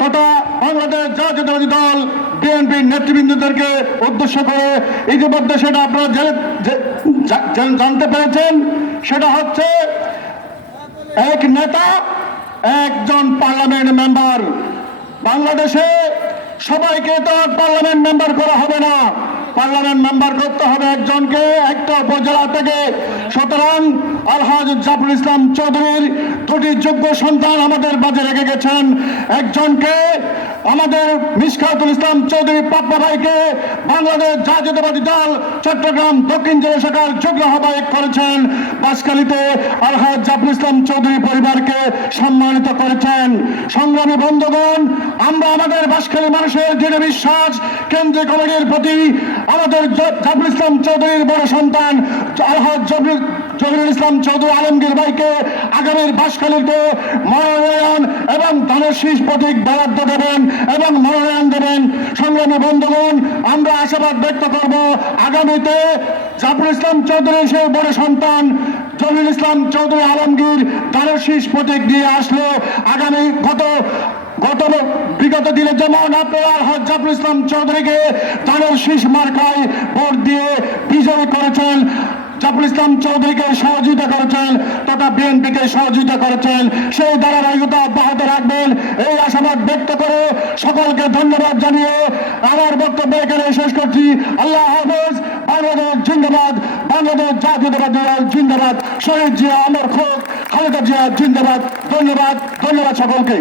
তথা বাংলাদেশ জাতীয়তাবাদী দল বিএনপির নেতৃবৃন্দদেরকে উদ্দেশ্য করে ইতিমধ্যে সেটা আপনারা জানতে পেরেছেন। সেটা হচ্ছে এক নেতা, একজন পার্লামেন্ট মেম্বার। বাংলাদেশে সবাইকে তো পার্লামেন্ট মেম্বার করা হবে না। পার্লামেন্ট মেম্বার করতে হবে একজনকে, একটা উপজেলা থেকে। সুতরাং আলহাজ জাফর ইসলাম চৌধুরীর দুটি যোগ্য সন্তান আমাদের মাঝে রেখে গেছেন একজনকে। আমাদের মিসকাতুল ইসলাম চৌধুরী পাপ্পা ভাইকে বাংলাদেশ জাতীয়তাবাদী দল চট্টগ্রাম দক্ষিণ জেলা শাখার যোগ্য আহ্বায়ক করেছেন। বাসকালীতে আলহাজ জাফর ইসলাম চৌধুরী পরিবারকে সম্মানিত করেছেন। সংগ্রামী বন্ধুগণ, আমরা আমাদের বাসখালী মানুষের দৃঢ় বিশ্বাস, কেন্দ্রীয় কমিটির প্রতি আমাদের জাফর ইসলাম চৌধুরীর বড় সন্তান, আলহাজ জহিরুল ইসলাম চৌধুরী আলমগীর ভাইকে আগামীর বাসখালীতে মনোনয়ন এবং ধানের শীষ প্রতীক বরাদ্দ দেবেন এবং মনোনয়ন দেবেন। সংগ্রামী বন্ধুগণ, আমরা আশাবাদ ব্যক্ত করব, আগামীতে জাফর ইসলাম চৌধুরী সেই বড় সন্তান জহিরুল ইসলাম চৌধুরী আলমগীর ধানের শীষ প্রতীক দিয়ে আসলো। আগামী গত গত বিগত দিনে যেমন আপনারা হজ ইসলাম চৌধুরীকে ধানের শীষ মার্কায় ভোট দিয়ে বিজয় করেছেন জাফর ইসলাম চৌধুরীকে সহযোগিতা করেছেন, তথা বিএনপিকে সহযোগিতা করেছেন। সেই ধারাবাহিকতা অব্যাহত রাখবেন, এই আশাবাদ ব্যক্ত করে সকলকে ধন্যবাদ জানিয়ে আমার বক্তব্য এখানে শেষ করছি। আল্লাহ হাফেজ, বাংলাদেশ জিন্দাবাদ, বাংলাদেশ জাতীয়তাবাদী জিন্দাবাদ। শহীদ জিয়া অমর খোক, খালেদা জিয়া জিন্দাবাদ। ধন্যবাদ ধন্যবাদ সকলকে।